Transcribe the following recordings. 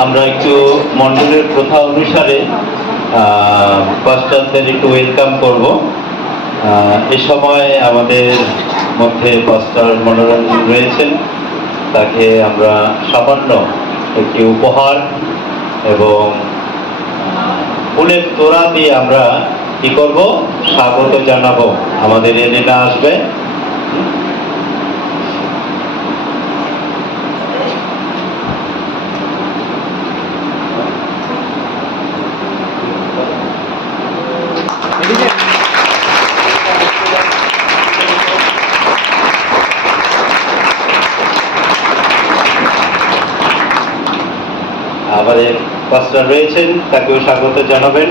আমরা একটু মণ্ডলের প্রথা অনুসারে পাস্টারদের একটু ওয়েলকাম করব। এ সময় আমাদের মধ্যে পাস্টার মনোরঞ্জন রয়েছেন, তাকে আমরা সামান্য একটি উপহার এবং ফুলের তোড়া দিয়ে আমরা কি করব, স্বাগত জানাবো। আমাদের এলেনা আসবে। আমাদের পাস্টার রয়েছেন, তাকেও স্বাগত জানাবেন।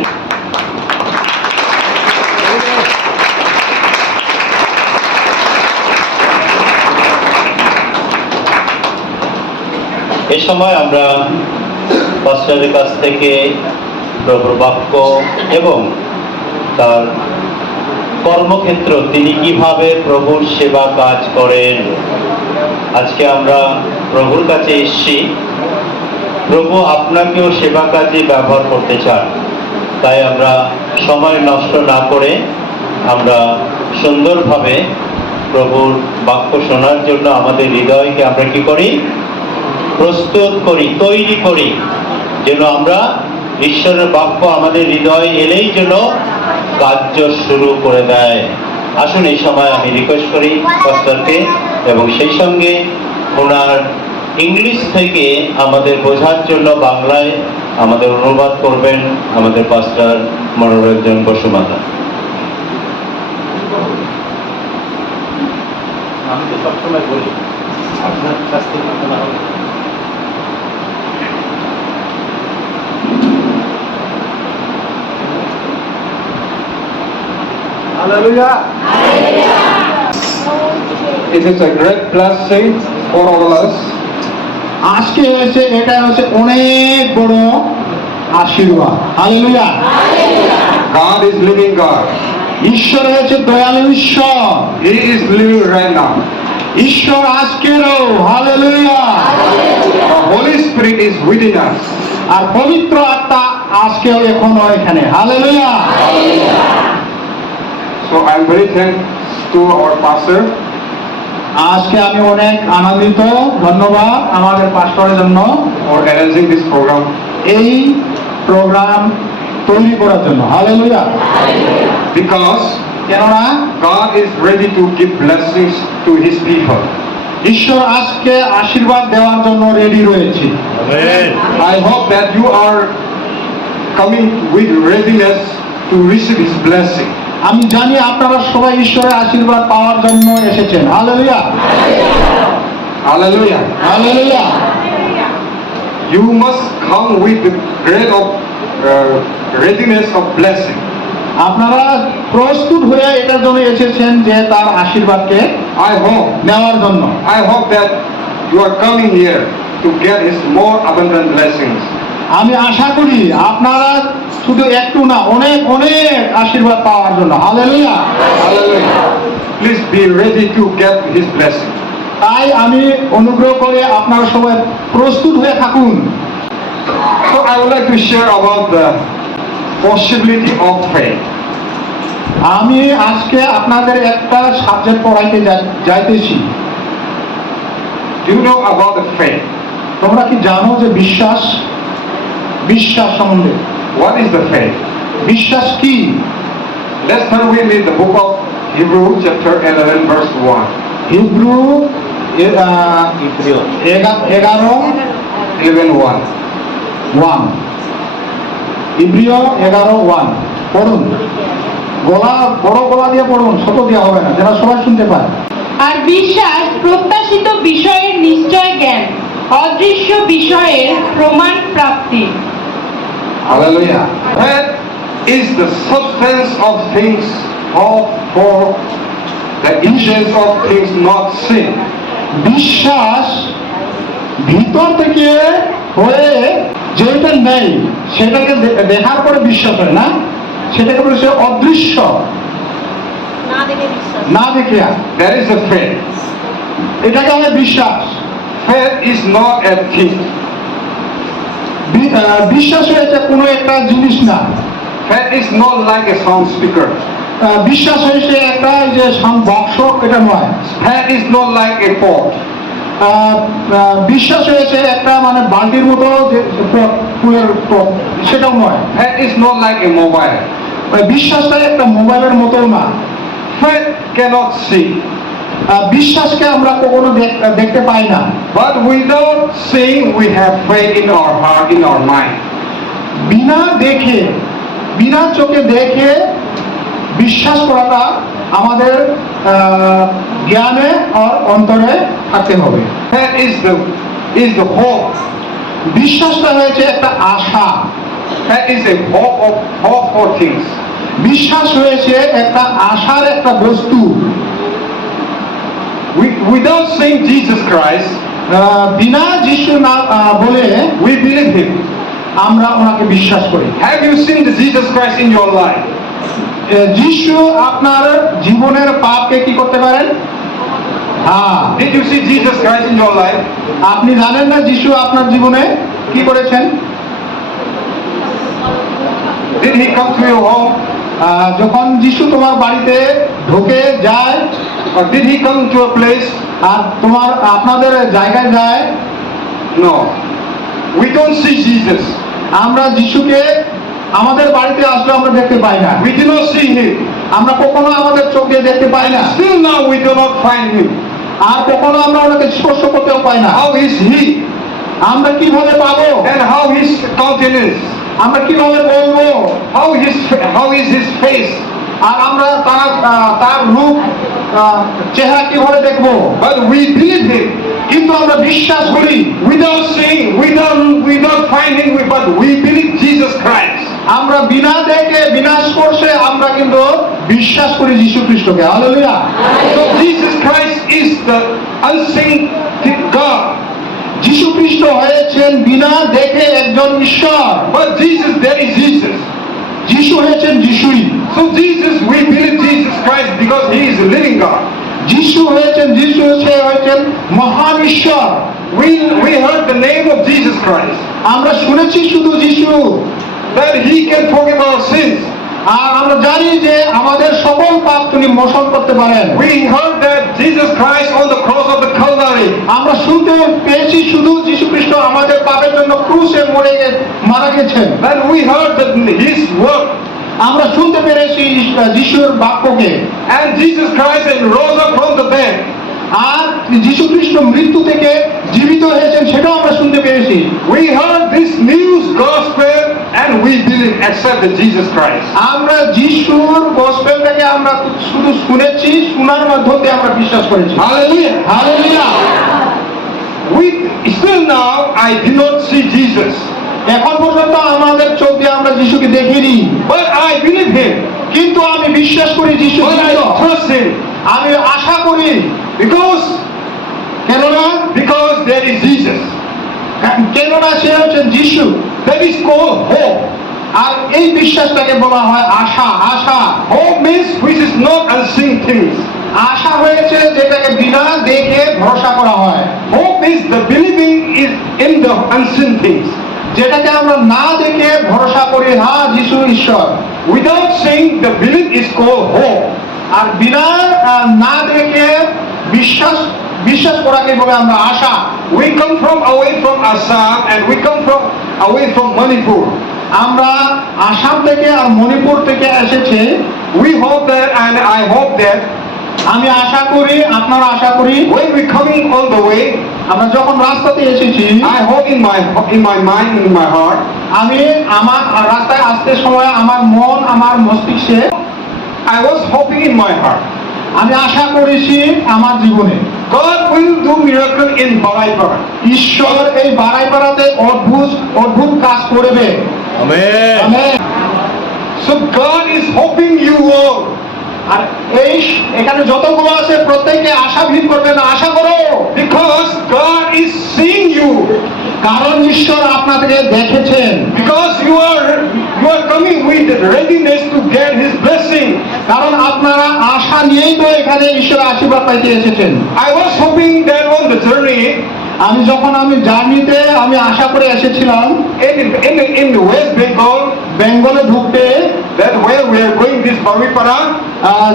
এ সময় আমরা পাস্টারের কাছ থেকে প্রভুর বাক্য এবং তার কর্মক্ষেত্র, তিনি কিভাবে প্রভুর সেবা কাজ করেন, আজকে আমরা প্রভুর কাছে এসেছি। প্রভু আপনাকেও সেবা কাজে ব্যবহার করতে চান, তাই আমরা সময় নষ্ট না করে আমরা সুন্দরভাবে প্রভুর বাক্য শোনার জন্য আমাদের হৃদয়কে আমরা কি করি, প্রস্তুত করি, তৈরি করি, যেন আমরা ঈশ্বরের বাক্য আমাদের হৃদয় এলেই যেন কার্য শুরু করে দেয়। আসুন এই সময় আমি রিকোয়েস্ট করি পাস্টারকে, এবং সেই সঙ্গে ওনার ইংলিশ থেকে আমাদের বোঝার জন্য বাংলায় আমাদের অনুবাদ করবেন আমাদের পাস্টার মনোরঞ্জন বসুমাতা। আমি তো সবসময় বলি আপনার কাছ থেকে শোনা হবে। Hallelujah. It is a great blessing for all of us. আজকে এসে এটা হচ্ছে অনেক বড় আশীর্বাদ। Hallelujah. God is living God. ঈশ্বর হচ্ছে দয়ালু ঈশ্বর। He is living right now. ঈশ্বর আজকেরও। Hallelujah. The Holy Spirit is within us. আর পবিত্র আত্মা আজকেও এখনো এখানে। Hallelujah. So I am very thankful to our pastor. আজকে আমি অনেক আনন্দিত, ধন্যবাদ আমাদের পাস্টরের জন্য for arranging this program. এই প্রোগ্রাম তৈরি করার জন্য। হালেলুয়া। Because কেননা God is ready to give blessings to His people. ঈশ্বর আজকে আশীর্বাদ দেওয়ার জন্য রেডি রয়েছে। I hope that you are coming with readiness to receive His blessing. আমি জানি আপনারা সবাই ঈশ্বরের আশীর্বাদ পাওয়ার জন্য এসেছেন। Hallelujah. Hallelujah. Hallelujah. You must come with the great of readiness of blessing. আপনারা প্রস্তুত হয়ে এটার জন্য এসেছেন যে তার আশীর্বাদকে নেওয়ার জন্য। I hope that you are coming here to get His more abundant blessings. আমি আশা করি আপনারা শুধু একটু না, অনেক অনেক আশীর্বাদ পাওয়ার জন্য। Hallelujah. Hallelujah. Please be ready to get His blessing. তাই আমি অনুগ্রহ করে আপনারা সবাই প্রস্তুত হয়ে থাকুন। So I would like to share about the possibility of faith. আমি আজকে আপনাদের একটা সাবজেক্ট পড়াইতে যাইতেছি। Do you know about the faith? তোমরা কি জানো যে বিশ্বাস সম্বন্ধে? What is the faith? বিশ্বাস কি? Let's turn with me the book of Hebrews chapter 11 verse 1. Hebrew 11:1 ইব্রিয় 11:1 পড়ুন। বড় গলা দিয়ে পড়ুন, ছোট দিয়ে হবে না, যেন সবাই শুনতে পায়। আর বিশ্বাস প্রত্যাশিত বিষয়ের নিশ্চয় জ্ঞান, অদৃশ্য বিষয়ের প্রমাণ প্রাপ্তি। Hallelujah. Faith is the substance of things hoped for, the evidence of things not seen. বিশ্বাস ভিতর থেকে হয়ে যেটা নেই সেটাকে দেখার পরে বিশ্বাস হয় না, সেটাকে বলে অদৃশ্য, না দেখিয়া। That is a faith. এটাকে বলে বিশ্বাস। Faith is not a thing. বিশ্বাস হয়েছে কোনো একটা জিনিস না। Faith is not like a sound speaker. বিশ্বাস হয়েছে একটা যে বক্স, এটা নয়। Faith is not like a pot. বিশ্বাস হয়েছে একটা মানে বালতির মতো যে ফুলের টব, সেটাও নয়। Faith is not like a mobile. বিশ্বাসটা একটা মোবাইলের মতো না। Faith cannot see. বিশ্বাসকে আমরা কখনো দেখতে পাই না, But without seeing, we have faith in our heart, in our mind. বিনা দেখে, বিনা চোখে দেখে বিশ্বাস করাটা আমাদের জ্ঞানে আর অন্তরে থাকতে হবে। Faith is the hope. বিশ্বাসটা হয়েছে একটা আশা। Faith is a hope for things. বিশ্বাস হয়েছে একটা আশার একটা বস্তু। Without seeing Jesus Christ, বিনা যিশু না বলে we believe Him. আমরা ওনাকে বিশ্বাস করি। Have you seen the Jesus Christ in your life? যিশু আপনার জীবনের পাপকে কি করতে পারেন? হ্যাঁ। Did you see Jesus Christ in your life? আপনি জানেন না যিশু আপনার জীবনে কি করেছেন? Did He come to your home? যখন যিশু তোমার বাড়িতে ঢুকে যায়, Or did He come to a place? আর আপনাদের জায়গায় যায়? No. We don't see Jesus. আমরা যিশুকে আমাদের বাড়িতে আসলে আমরা দেখতে পাই না। We do not see Him. আমরা কখনো আমাদের চোখ দিয়ে দেখতে পাই না, Still now we do not find Him. আর কখনো আমরা ওনাকে স্পর্শ করতেও পাই না। How is He? আমরা কিভাবে পাবো? And how His countenance? আমরা কিভাবে বলবো? How is His face? আর আমরা তার রূপ, চেহারা কিভাবে দেখবো? But we believe Him. কিন্তু আমরা বিশ্বাস করি Without seeing, without finding, but we believe Jesus Christ. আমরা বিনা দেখে বিনা স্পর্শে আমরা কিন্তু বিশ্বাস করি যিশু খ্রিস্টকে। Hallelujah. So Jesus Christ is the unseen God. যিশু খ্রিস্ট হয়েছেন বিনা দেখে একজন ঈশ্বর। But Jesus, there is Jesus. যিশু হয়েছেন যিশুই। So Jesus, we believe Jesus Christ because He is a living God. যিশু হয়েছেন যিশু, সে হয়েছেন মহান ঈশ্বর। We heard the name of Jesus Christ, আমরা শুনেছি শুধু যিশু, that He can forgive our sins. আর আমরা জানি যে আমাদের সকল পাপ তিনি মোচন করতে পারেন। We heard that Jesus Christ on the cross of the Calvary, আমরা শুনতে পেয়েছি শুধু যিশু খ্রিস্ট আমাদের পাপের জন্য ক্রুশে মারা গেছেন। that we heard that His work, আমরা শুনতে পেরেছি যিশুর বাক্যকে, and Jesus Christ and rose up from the dead. আর যিশু খ্রিস্ট মৃত্যু থেকে জীবিত হয়েছেন সেটাও আমরা শুনতে পেরেছি। We heard this news gospel and we believe, accept that Jesus Christ. আমরা যিশুর গসপেলটাকে আমরা শুধু শুনেছি, শোনার মাধ্যমে আমরা বিশ্বাস করেছি। Hallelujah. Hallelujah. We still now, I do not see Jesus, এখন পর্যন্ত আমাদের চোখ দিয়ে আমরা যিশুকে দেখিনি, but I believe Him, কিন্তু আমি বিশ্বাস করি যিশু but I জীবিত। trust Him, আমি আশা করি, because there is Jesus. কেননা সে হচ্ছেন যিশু। That is called hope. আর এই বিশ্বাসটাকে বলা হয় আশা। আশা, Hope means which is not unseen things. আশা হয়েছে যেটাকে বিনা দেখে ভরসা করা হয়। Hope is the believing is in the unseen things. যেটাকে আমরা না দেখে ভরসা করি, হ্যাঁ যিশু ঈশ্বর। Without seeing, the belief is called hope. আর বিনা না দেখে বিশ্বাস করাকে বলে আমরা আশা। We come from away from Assam and we come from away from Manipur. আমরা আসাম থেকে আর মণিপুর থেকে এসেছি। We hope that, and I hope that আমি আশা করি, আপনারা আশা করি, when we coming on the way, আমরা যখন রাস্তাতে এসেছি, I hope in my mind, in my heart, আমি আমার রাস্তায় আসতে সময় আমার মন, আমার মস্তিষ্কে I was hoping in my heart, আমি আশা করেছি আমার জীবনে God will do miracle in Baraipara. ঈশ্বর এই বারাইপাড়াতে অদ্ভুত কাজ করবে। Amen. So God is hoping you all. আর এই এখানে যতগুলো আছে প্রত্যেককে আশাভীত করবেন, আশা করো, Because God is seeing you. কারণ ঈশ্বর আপনাদেরকে দেখেছেন। Because you are coming with readiness to get His blessing. কারণ আপনারা আশা নিয়েই তো এখানে ঈশ্বরের আশীর্বাদ পাইতে এসেছেন। I was hoping that on the journey, আমি যখন জার্নিতে আমি আশা করে এসেছিলাম in the West Bengal, বেঙ্গলে ঢুকতে, that where we are going this Bavipara,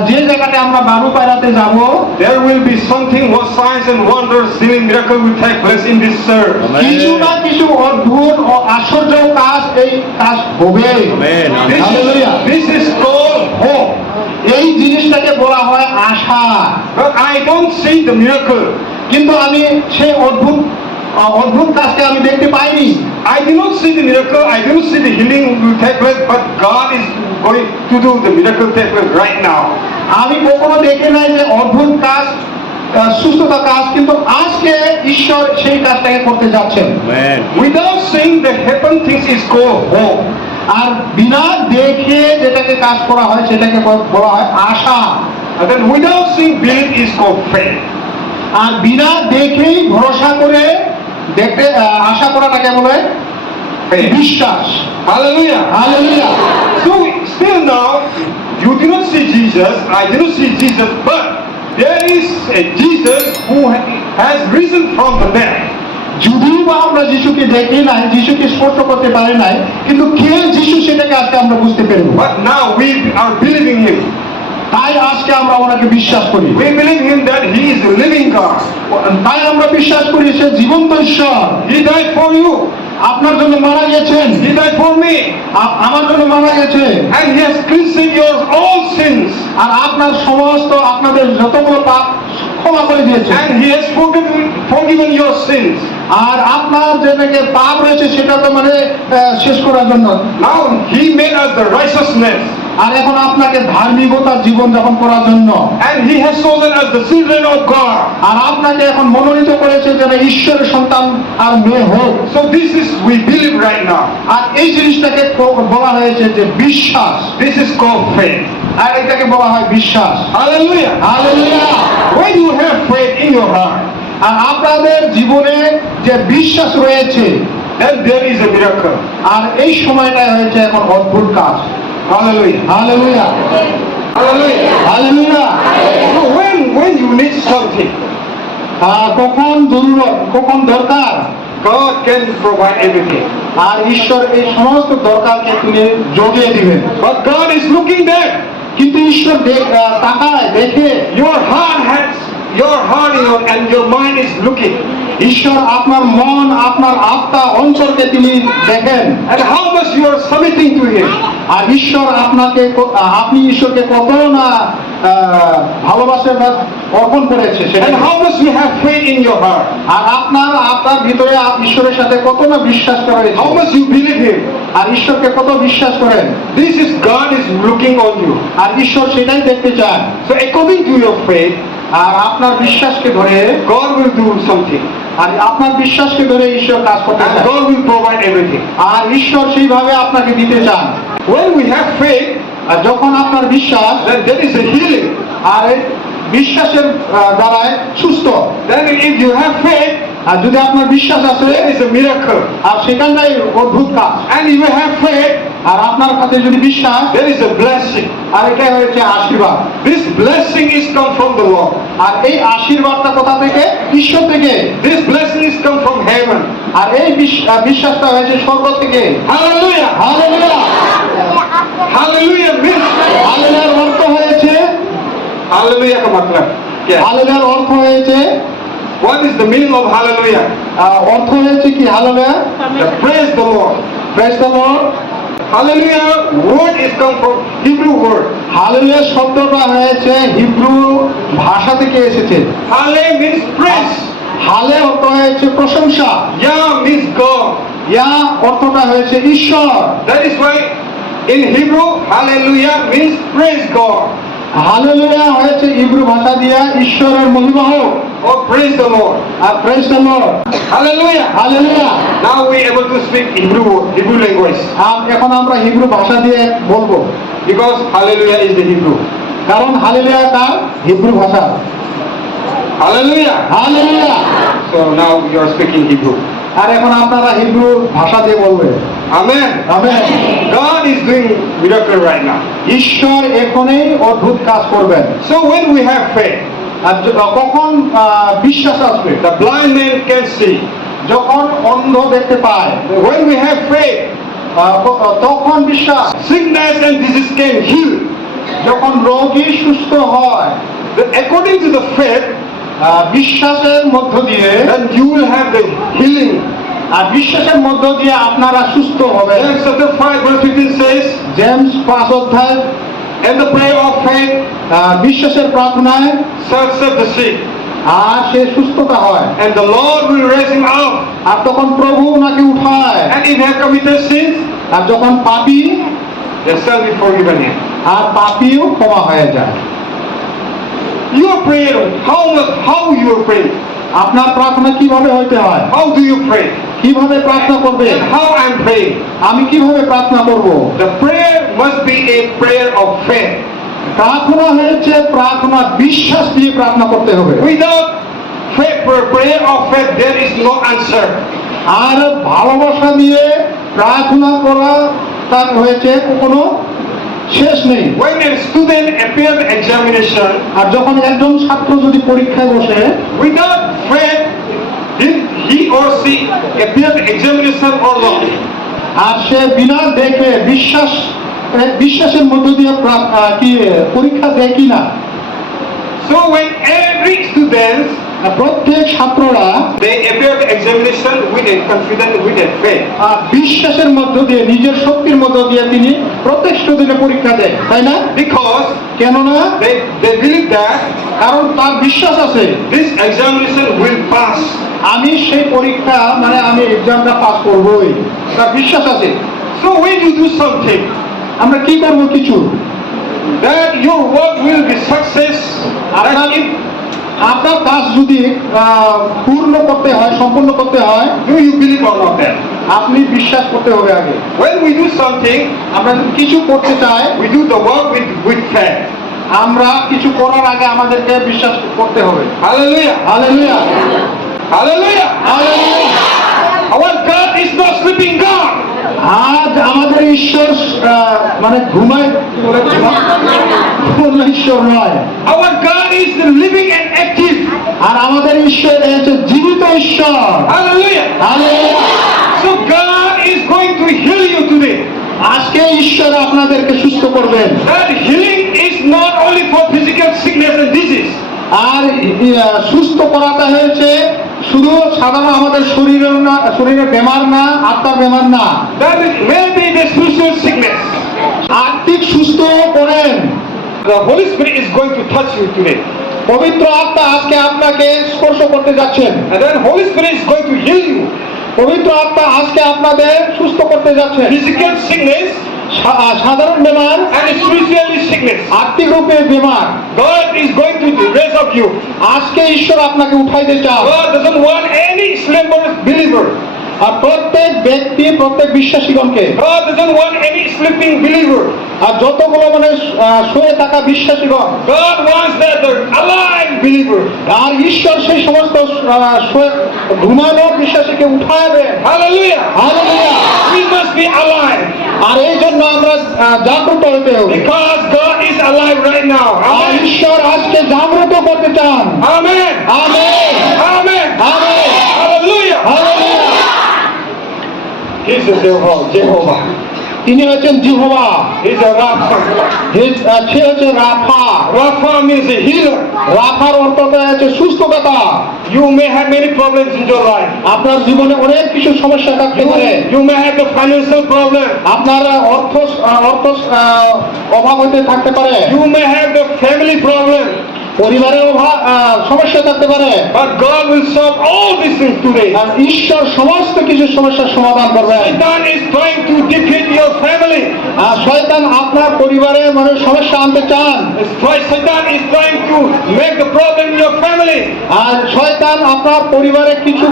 যে জায়গাতে আমরা বাবুপাড়াতে যাব, there will be something what signs and wonders, healing miracle will take place in this church. কিছু না কিছু অদ্ভুত ও আশ্চর্য কাজ এই কাজ হবে। Hallelujah. This is called hope. এই জিনিসটাকে বলা হয় আশা। But I don't see the miracle. কিন্তু আমি সেই অদ্ভুত কাজকে আমি দেখতে পাইনি। I do not see the miracle. I do not see the healing will take place. But God is going to do the miracle take place right now. আমি কখনো দেখি নাই যে অদ্ভুত কাজ, সুস্থতা কাজ, কিন্তু আজকে ঈশ্বর সেই কাজটাকে করতে যাচ্ছেন। Without seeing the happen things is called hope. আর বিনা দেখে যেটাকে কাজ করা হয় সেটাকে বলা হয় আশা। And then without seeing belief is called faith. আর বিনা দেখেই ভরসা করে দেখতে আশা করাটাকে বলে বিশ্বাস। Hallelujah. Hallelujah. So still now, you do not see Jesus. I do not see Jesus, but there is a Jesus who has risen from the dead. যদিও বা আমরা যিশুকে দেখি নাই, যিশুকে স্পর্শ করতে পারি নাই, কিন্তু কে যিশু সেটাকে আজকে আমরা বুঝতে পারবো। But now we are believing Him. তাই আজকে আমরা ওনাকে বিশ্বাস করি। We believe Him that He is the living God. তাই আমরা বিশ্বাস করি সে জীবন্ত ঈশ্বর। He died for you. আপনার জন্য মারা গেছেন, He died for me. আমার জন্য মারা গেছে, And He has cleansed your all sins. আর আপনার সমস্ত আপনাদের যতগুলো পাপ ক্ষমা করে দিয়েছে, And He has forgiven your sins. আর আপনার যেটাকে পাপ রয়েছে সেটা তো মানে শেষ করার জন্য। Now He made us the righteousness. আর এখন আপনাকে ধার্মিকতার জীবন যাপন করার জন্য, And He has chosen us the children of God. আর আপনাকে এখন মনোনীত করেছে যেন ঈশ্বরের সন্তান আর মেয়ে হোক। So this is we believe right now. আর এই জিনিসটাকে বলা হয়েছে যে বিশ্বাস, This is called faith. আর এটাকে বলা হয় বিশ্বাস। Hallelujah. Hallelujah. When you have faith in your heart, আর আপনাদের জীবনে যে বিশ্বাস রয়েছে, then there is a miracle. আর এই সময়টাই হয়েছে এখন অদ্ভুত কাজ। Hallelujah. Hallelujah. Hallelujah. Hallelujah. So when you need something, কখন জরুরত, কখন দরকার, God can provide everything. আর ঈশ্বর এই সমস্ত দরকারকে তিনি জোগিয়ে দিবেন। But God is looking there. কিন্তু ঈশ্বর তাকায় দেখে, Your heart and your mind is looking. ঈশ্বর আপনার মন, আপনার আত্মা, অন্তরকে তিনি দেখেন, And how much you are submitting to Him. আর ঈশ্বর আপনি ঈশ্বরকে কত না ভালোবাসা অর্পণ করেছে সেটা, And how much you have faith in your heart. আর আপনার ভিতরে ঈশ্বরের সাথে কত না বিশ্বাস করা হয়েছে, How much you believe Him. আর ঈশ্বরকে কত বিশ্বাস করেন। This is God is looking on you. আর ঈশ্বর সেটাই দেখতে চান। So according to your faith, আর আপনার বিশ্বাসকে ধরে, God will do something. আর আপনার বিশ্বাসকে ধরে ঈশ্বর কাজ করতে And চান, God will provide everything. আর ঈশ্বর সেইভাবে আপনাকে দিতে চান। When we have faith, আর যখন আপনার বিশ্বাস, then there is a healing. আর এই বিশ্বাসের দ্বারায় সুস্থ। Then if you have faith, আর যদি আপনার বিশ্বাস আছে, there is a miracle. আর সেখানটাই অদ্ভুত কাজ। And if you have faith, আর আপনার কাছে যদি বিশ্বাস, there is a blessing. আর এটাই হয়েছে আশীর্বাদ। This blessing is come from the Lord. আর এই আশীর্বাদটা কোথা থেকে? ঈশ্বর থেকে। This blessing is come from heaven. আর এই বিশ্বাসটা হয়েছে স্বর্গ থেকে। Hallelujah. হালেলুয়া। Hallelujah means. হালেলুয়ার অর্থ হয়েছে, Hallelujah का मतलब क्या है? হালেলুয়ার অর্থ হয়েছে, What is the meaning of hallelujah? অর্থ হয়েছে কি hallelujah? Praise the Lord. Praise the Lord. Hallelujah word is come from Hebrew word. Hallelujah শব্দটা হয়েছে হিব্রু ভাষা থেকে এসেছে। Halle means praise. হালে অর্থ হয়েছে প্রশংসা, Yah means God. ইয়া অর্থটা হয়েছে ঈশ্বর। That is why in Hebrew hallelujah means praise God hallelujah হয়েছে হিব্রু ভাষা দিয়া ঈশ্বরের মহিমা হোক, or praise the Lord. R praise the Lord. Hallelujah. Hallelujah. Now we are able to speak Hebrew language এখন আমরা হিব্রু ভাষা দিয়ে বলবো, because hallelujah is the Hebrew. কারণ হালেলুয়া তার হিব্রু ভাষা। Hallelujah. Hallelujah. So now you are speaking Hebrew. আর এখন আপনারা হিব্রু ভাষা দিয়ে বলবেন। Amen. Amen. God is doing miracle right now. ঈশ্বর এখনই অদ্ভুত কাজ করবেন। So when we have faith, কখন বিশ্বাস আসবে? The blind man can see. যখন অন্ধ দেখতে পায়, When we have faith, তখন বিশ্বাস। sickness and disease can heal. যখন রোগী সুস্থ হয়, According to the faith, বিশ্বাসের মধ্য দিয়ে, then you will have the healing. আর বিশ্বাসের মধ্য দিয়ে আপনারা সুস্থ হবেন। James chapter 5 verse 15 says, James 5 অধ্যায়, and the prayer of faith বিশ্বাসের প্রার্থনায় shall save the sick, আর সে সুস্থতা হয়। and the Lord will raise him up. আর তখন প্রভু নাকি উঠায়। And if he has committed sins, আর যখন পাপী, they shall be forgiven him. আর পাপীও ক্ষমা হয়ে যায়। Your prayer, how you pray? আপনার প্রার্থনা কিভাবে হইতে হয়? How do you pray? কিভাবে প্রার্থনা করবে? And how I'm praying? আমি কিভাবে প্রার্থনা করব? The prayer must be a prayer of faith. প্রার্থনা হয়েছে প্রার্থনা বিশ্বাস দিয়ে প্রার্থনা করতে হবে। Without faith, prayer of faith, there is no answer. আর ভালোবাসা দিয়ে প্রার্থনা করা তার হয়েছে কোনো শেষ নেই। When a student appears examination, আর যখন একজন ছাত্র যদি পরীক্ষায় বসে, without faith, he or she appears examination or not. আর সে বিনা দেখে বিশ্বাসের মধ্য দিয়ে কি পরীক্ষা দেয় কিনা। So when every student, প্রত্যেক ছাত্ররা they appear the examination with a confidence, with a faith. বিশ্বাসের মধ্য দিয়ে, নিজের শক্তির মধ্য দিয়ে তিনি প্রত্যেক স্টুডেন্টে পরীক্ষা দেয়, তাই না? Because কেননা they believe that কারণ তার বিশ্বাস আছে this examination will pass. আমি সেই পরীক্ষা মানে আমি এক্সামটা পাস করবই, তার বিশ্বাস আছে। So when you do something, আমরা কি করব কিছু, that your work will be success. আপনার কাজ যদি পূর্ণ করতে হয়, সম্পূর্ণ করতে হয়, Do you believe or not that? আপনি বিশ্বাস করতে হবে আগে। When we do something, আমরা যদি কিছু করতে চাই, we do the work with faith. আমরা কিছু করার আগে আমাদেরকে বিশ্বাস করতে হবে। Hallelujah. Hallelujah, Hallelujah. Hallelujah. Our God is not sleeping God. আজ আমাদের ঈশ্বর মানে ঘুমায়, কি বলে, ঘুমানো ঈশ্বর নয়। Our God is living and active. আর আমাদের ঈশ্বর হচ্ছে জীবিত ঈশ্বর। Hallelujah. Hallelujah. So God is going to heal you today. আজকে ঈশ্বর আপনাদেরকে সুস্থ করবেন। That healing is not only for physical sickness and disease. আর সুস্থ করাটা হয়েছে শুধু সাধারণ আমাদের শরীরের বেমার না, আত্মার বেমার না, That is maybe the spiritual sickness. আত্মিক সুস্থ করেন। The Holy Spirit is going to touch you today. পবিত্র আত্মা আজকে আপনাকে স্পর্শ করতে যাচ্ছেন। And then Holy Spirit is going to heal you. পবিত্র আত্মা আজকে আপনাদের সুস্থ করতে যাচ্ছেন। Physical sickness সাধারণ বেমার and spiritual sickness. আত্মিক রূপে বেমার God is going to raise up you. আজকে ঈশ্বর আপনাকে উঠাইতে চান। God doesn't want any slumberous believer. আর প্রত্যেক ব্যক্তি, প্রত্যেক বিশ্বাসীগণকে, God doesn't want any sleeping believer. আর যতগুলো মানে শুয়ে থাকা বিশ্বাসীগণ, God wants that the alive believer. আর ঈশ্বর সেই সমস্ত ঘুমানো বিশ্বাসীকে উঠাবে। Hallelujah. Hallelujah. We must be alive আর এই জন্য আমরা জাগ্রত হতে হবে, because God is alive right now. R Amen. ঈশ্বর আজকে জাগ্রত করতে চান। Amen. Amen, Amen. Amen, Hallelujah. Hallelujah. He's a Jehovah. তিনি হচ্ছেন জিহোবা, He's a Rapha. সে হচ্ছে রাফা। Rapha means a healer. রাফার অর্থ হচ্ছে সুস্থতা। You may have many problems in your life. আপনার জীবনে অনেক কিছু সমস্যা থাকতে পারে। You may have the financial problem. আপনার অর্থ অভাব হতে থাকতে পারে। You may have the family problem. পরিবারের অভাব সমস্যা থাকতে পারে। But God will solve all these things today. আর ঈশ্বর সমস্ত কিছু সমস্যার সমাধান করবেন। Satan is trying to defeat your family. আর শয়তান আপনার পরিবারে মানে সমস্যা আনতে চান। Satan is trying to make the problem in your family. আর শয়তান আপনার পরিবারে কিছু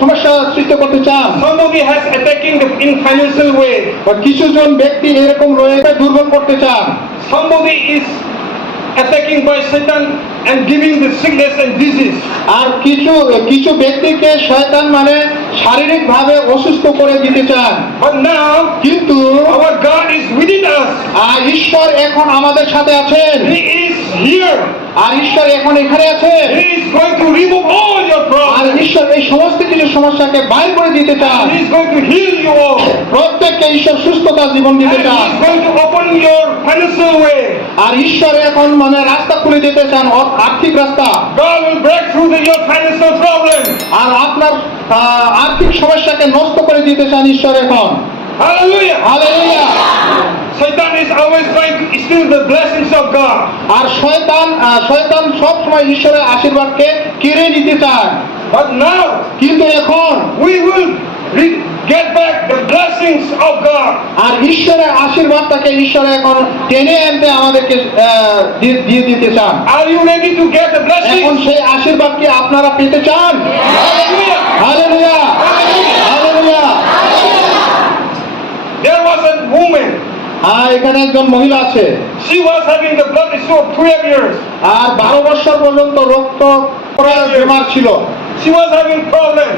সমস্যা সৃষ্টি করতে চান। Somebody has attacking in financial way. কিছু জন ব্যক্তি এরকম রয়েছে দুর্বল করতে চান। Somebody is attacking by Satan and giving the sickness and disease. আর কিছু ব্যক্তিকে শয়তান মানে শারীরিক ভাবে অসুস্থ করে দিতে চান। But now কিন্তু our God is within us. আর ঈশ্বর এখন আমাদের সাথে আছেন। He is here. আর ঈশ্বর এখন এখানে আছে। He is going to remove all your R problems. ঈশ্বর এই সমস্ত কিছু সমস্যাকে বাইর করে দিতে চান। He is going to heal you all. প্রত্যেককে ঈশ্বর সুস্থতার জীবন And দিতে He চান। is going to open your financial way. আর ঈশ্বর এখন মানে রাস্তা খুলে দিতে চান, আর্থিক রাস্তা। God will break through your financial problem. আর আপনার আর্থিক সমস্যাকে নষ্ট করে দিতে চান ঈশ্বর এখন। Hallelujah. Hallelujah. Satan is always trying to steal the blessings of God. আর শয়তান সব সময় ঈশ্বরের আশীর্বাদকে কেড়ে নিতে চায়। But now কিন্তু এখন we will get back the blessings of God. আর ঈশ্বরের আশীর্বাদটাকে ঈশ্বর এখন টেনে আনতে আমাদেরকে দিয়ে দিতে চান। Are you ready to get the এখন blessings? সেই আশীর্বাদ কি আপনারা পেতে চান? Hallelujah. Hallelujah, hallelujah. There was a woman. এখানে একজন মহিলা আছে। She was having the blood issue of 12 years. আর 12 বছর পর্যন্ত রক্ত পড়ার বেমার ছিল। She was having problem.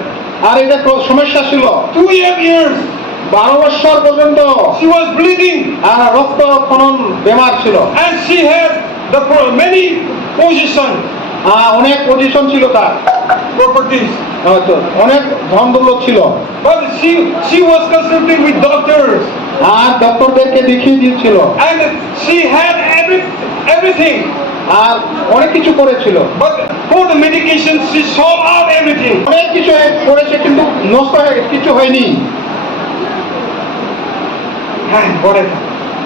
আর এটা সমস্যা ছিল 12 years. 12 বছর পর্যন্ত। She was bleeding. আর রক্ত খনন বেমার ছিল। And she had many positions, অনেক পজিশন ছিল তার, properties. হয়তো অনেক ধন দৌলত ছিল। But she was consulting with doctors. আর ডক্টরদেরকে দেখিয়ে দিয়েছিল। And she had everything. আর অনেক কিছু করেছিল। But for the medication, she solved out everything. অনেক কিছু করেছে কিন্তু নষ্ট হয়ে কিছু হয়নি। And what happened?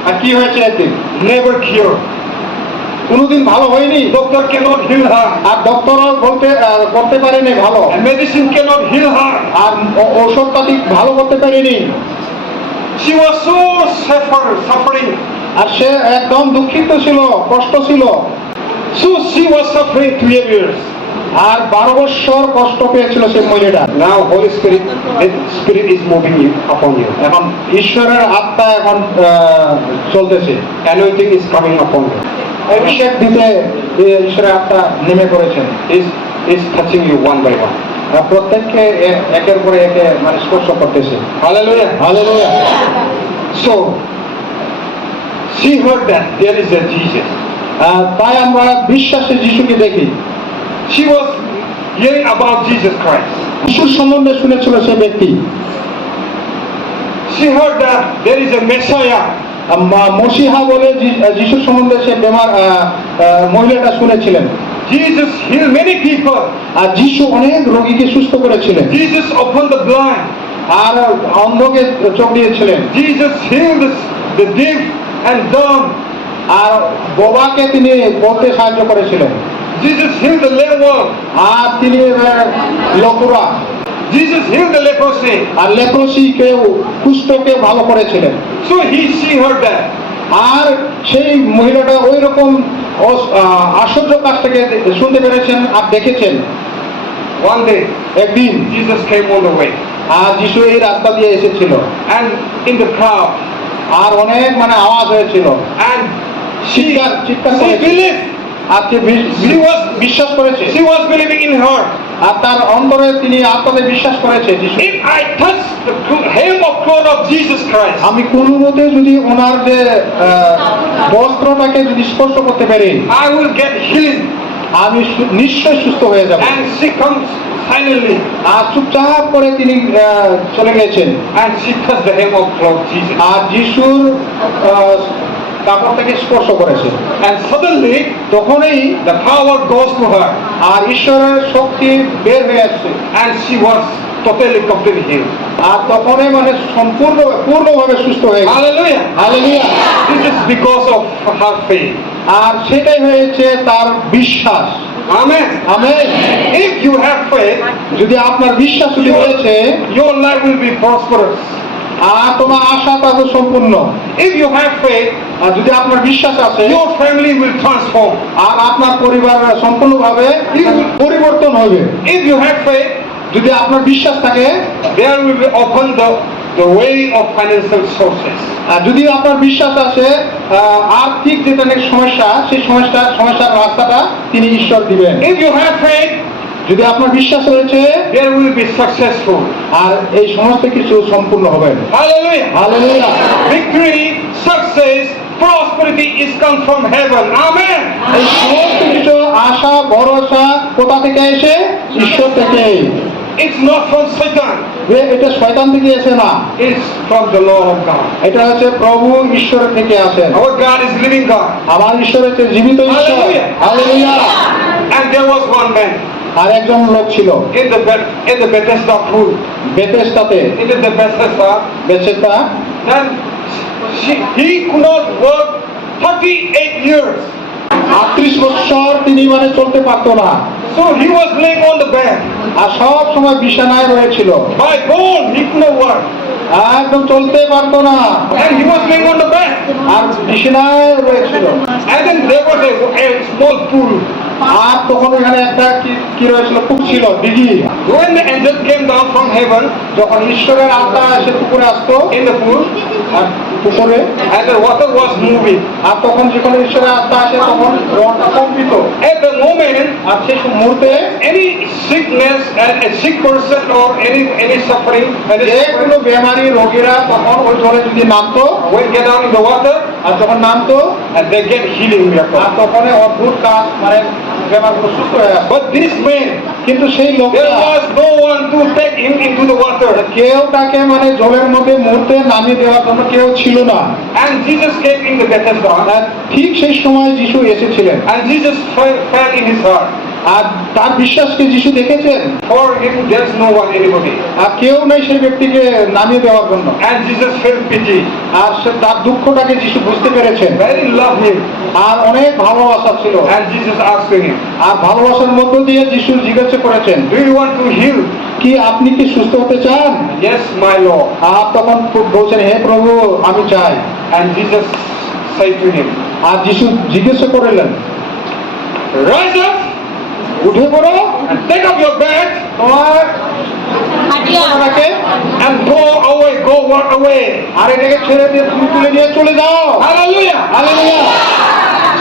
আর কি হয়েছে একদিন? Never cure. কোনোদিন ভালো হয়নি। Doctor cannot heal her. আর ডক্টরও করতে পারেনি ভালো। And medicine cannot heal her. আর ঔষধ পাতি ভালো করতে পারেনি। She was so suffering. আর সে একদম দুঃখিত ছিল, কষ্ট ছিল। So she was suffering 12 years. আর 12 বছর কষ্ট পেয়েছিল সেই মহিলাটা। Now Holy Spirit is moving upon you. এখন ঈশ্বরের আত্মা এখন চলতেছে। Anointing is coming upon you. অভিষেক দিতে ঈশ্বরের আত্মা নেমে পড়েছেন। Is touching you one by one. প্রত্যেককে একের পরে একে মানে স্পর্শ করতেছে। Hallelujah. Hallelujah. So she heard that there is a Jesus. তাই আমরা বিশ্বাসে যিশুকে দেখি। She was hearing about Jesus Christ. যিশুর সম্বন্ধে শুনেছিল সে ব্যক্তি। She heard that there is a Messiah. মসিহা বলে যিশুর সম্বন্ধে সে মহিলাটা শুনেছিলেন। Jesus healed many people. আর যিশু অনেক রোগীকে সুস্থ করেছিলেন। Jesus opened the blind. আর অন্ধকে চোখ দিয়েছিলেন। Jesus healed the deaf and dumb. আর বোবাকে তিনি বলতে সাহায্য করেছিলেন। Jesus healed the lame one. আর তিনি লকুরা Jesus healed the leprosy. আর লেপ্রসিকে কুষ্ঠকে ভালো করেছিলেন। So she heard that. আর সেই মহিলাটা ওই রকম আশ্চর্য কাজটাকে শুনতে পেরেছেন আর দেখেছেন। One day একদিন Jesus came on the way. আর যিশু এই রাস্তা দিয়ে এসেছিল। And in the crowd. আর অনেক মানে আওয়াজ হয়েছিল। And চিৎকার she করেছে। believed. আর বিশ্বাস করেছে। She was believing in her. আর তার অন্তরে তিনি আত্মাতে বিশ্বাস করেছে যিশু। If I touch the hem of cloth of Jesus Christ, আমি কোনো মতে যদি ওনার যে বস্ত্রটাকে যদি স্পর্শ করতে পারি, I will get healed. আমি নিশ্চয় সুস্থ হয়ে যাব। And she comes silently. আর চুপচাপ করে তিনি চলে গেছেন। And she touched the hem of cloth of Jesus. আর যিশুর কাপড়টাকে স্পর্শ করেছে। And suddenly তখনই the power goes to her. আর ঈশ্বরের শক্তি বের হয়ে আসছে। And she was totally completely healed. আর তখনই মানে পূর্ণভাবে সুস্থ হয়ে গেছে। Hallelujah. Hallelujah. This is because of her faith. আর সেটাই হয়েছে তার বিশ্বাস। Amen. Amen. If you have faith, যদি আপনার বিশ্বাস যদি হয়েছে, your life will be prosperous. আর তোমার আশা তাতে সম্পূর্ণ। If you have faith, আর যদি আপনার বিশ্বাস আছে, your family will transform. আর আপনার পরিবার সম্পূর্ণভাবে পরিবর্তন হবে। If you have faith, যদি আপনার বিশ্বাস থাকে, there will be open the way of financial sources. আর যদি আপনার বিশ্বাস আছে, আর্থিক যেটা সমস্যা, সেই সমস্যার রাস্তাটা তিনি ঈশ্বর দিবেন। If you have faith, যদি আপনার বিশ্বাস রয়েছে, there will be successful. আর এই সমস্ত কিছু সম্পূর্ণ হবে। Hallelujah. Hallelujah. Victory, success, prosperity is come from heaven. Amen. এই সমস্ত কিছু আশা ভরসা কোথা থেকে এসে? ঈশ্বর থেকে। It's not from Satan. এটা শয়তান থেকে এসে না, It's from the Lord of God. এটা হচ্ছে প্রভু ঈশ্বর থেকে আসেন। Our God is living God. আমার ঈশ্বর হচ্ছে জীবিত ঈশ্বর। Hallelujah. Hallelujah. And there was one man আর একজন লোক ছিল in the Bethesda pool. বেথেসদাতে, In the Bethesda, বেথেসদা, then he could not work 38 years. 38 বছর তিনি মানে চলতে পারতো না, So he was laying on the bed. আর সব সময় বিছানায় রয়েছিল, By bone he could not work. একদম চলতে পারতো না, And he was laying on the bed. আর বিছানায় রয়েছিল। And then there was a small pool. আর তখন এখানে একটা কি রয়েছিল, পুকুর ছিল, দিঘি। When the angel came down from heaven যখন ঈশ্বরের আত্মা এসে পুকুরে আসতো, in the pool, আর পুকুরে, and the water was moving. আর তখন যখন ঈশ্বরের আত্মা আসে তখন জলটা কম্পিত। At the moment, আর সেই মুহূর্তে any sickness and a sick person or any suffering, যে কোনো বেমারি রোগীরা তখন ওই জলে যদি নামতো, will get down in the water আর যখন নামতো, and they get healing R miracle. তখন অদ্ভুত কাজ মানে বেমারগুলো সুস্থ হয়ে আসে। But this man, কিন্তু সেই there লোকটা, was no one to take him into the water. কেউ তাকে মানে জলের মধ্যে মুহূর্তে নামিয়ে দেওয়ার জন্য কেউ ছিল না। And Jesus came in the Bethesda, আর ঠিক সেই সময় যিশু এসেছিলেন, and Jesus fell in his heart. আর তার বিশ্বাসকে যিশু দেখেছেন, For him, there's no one, anybody. আর কেউ নাই সেই ব্যক্তিকে নামিয়ে দেওয়ার জন্য। And Jesus felt pity. আর সে তার দুঃখটাকে যিশু বুঝতে পেরেছেন, Very love him. আর অনেক ভালোবাসা ছিল। And Jesus asked him, আর ভালোবাসার মধ্য দিয়ে যিশু জিজ্ঞাসা করেছেন, do you want to heal? কি আপনি কি সুস্থ হতে চান? Yes, my Lord. আর তখন বলছেন, হে প্রভু আমি চাই। And Jesus said to him, আর যিশু জিজ্ঞাসা করলেন, rise up উঠে পড়ো, and take up your bed তোমার বিছানাটাকে and go walk away. আর এটাকে ছেড়ে দিয়ে তুমি তুলে নিয়ে চলে যাও। Hallelujah. Hallelujah.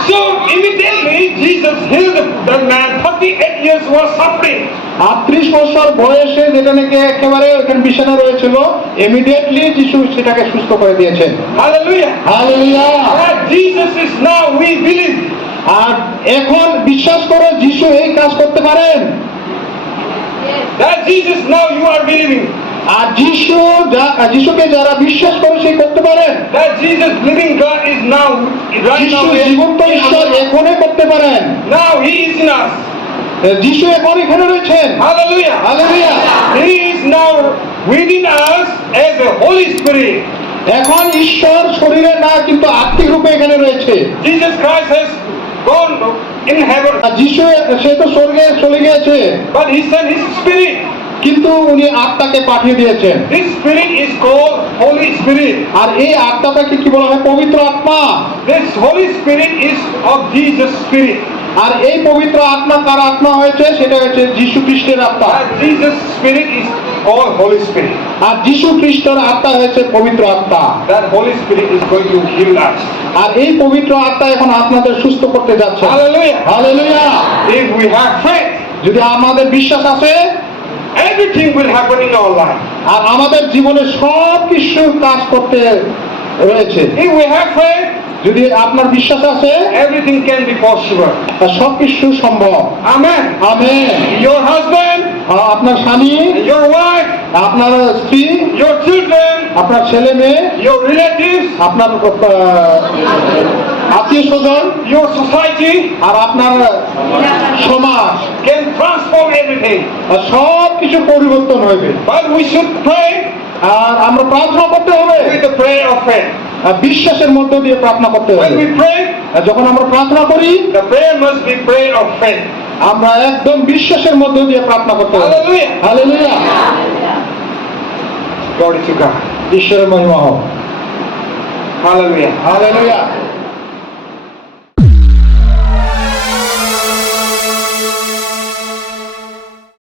So immediately Jesus healed the man. 38 years was suffering. 38 বছর বয়সে যেটা নাকি একেবারে ওখানে বিছানা রয়েছিল, ইমিডিয়েটলি যিশু সেটাকে সুস্থ করে দিয়েছেন। Hallelujah. Hallelujah. That Jesus is now, we believe. আর এখন বিশ্বাস করো যিশু এই কাজ করতে পারেন। That Jesus now you are believing. আর যিশুকে যারা বিশ্বাস করে সেই করতে পারেন। That Jesus living God is now, right যিশু now. জীবন্ত ঈশ্বর এখনই করতে পারেন। Now he is in us. যিশু এখন এখানে রয়েছেন। Hallelujah. Hallelujah. He is now within us as a Holy Spirit. এখন ঈশ্বর শরীরে না কিন্তু আত্মিক রূপে এখানে রয়েছে। Jesus Christ has gone in heaven, আর যিশু সে তো স্বর্গে চলে গিয়েছে, but he sent his spirit. কিন্তু উনি আত্মাকে পাঠিয়ে দিয়েছেন। This spirit is called Holy Spirit. আর এই আত্মাটাকে কি বলা হয়? পবিত্র আত্মা। This Holy Spirit is of Jesus' spirit. আর এই পবিত্র আত্মা কার আত্মা হয়েছে? সেটা হচ্ছে যীশু খ্রিস্টের আত্মা। And Jesus' spirit is called Holy Spirit. আর যীশু খ্রিস্টের আত্মা হয়েছে পবিত্র আত্মা। That Holy Spirit is going to heal us. আর এই পবিত্র আত্মা এখন আপনাদের সুস্থ করতে যাচ্ছে। Hallelujah. Hallelujah. If we have faith, যদি আমাদের বিশ্বাস আছে, everything will happen in our life. আর আমাদের জীবনে সব কিছু কাজ করতে রয়েছে। If we have faith, যদি আপনার বিশ্বাস আছে, everything can be possible. সব কিছু সম্ভব। Amen. আমেন। Your husband, আপনার স্বামী, your wife, আপনার স্ত্রী, your children, আপনার ছেলে মেয়ে, your relatives, আপনার আত্মীয় স্বজন, your society আর আপনার সমাজ, can transform everything. সব কিছু পরিবর্তন হবে। But we should pray আর আমরা প্রার্থনা করতে হবে, with the prayer of faith. আর বিশ্বাসের মধ্য দিয়ে প্রার্থনা করতে হবে। When we pray, আর যখন আমরা প্রার্থনা করি, the prayer must be prayer of faith. আমরা একদম বিশ্বাসের মধ্য দিয়ে প্রার্থনা করতে হবে। Hallelujah. Hallelujah. Glory to God. ঈশ্বরের মহিমা হোক। Hallelujah. হালেলুয়া।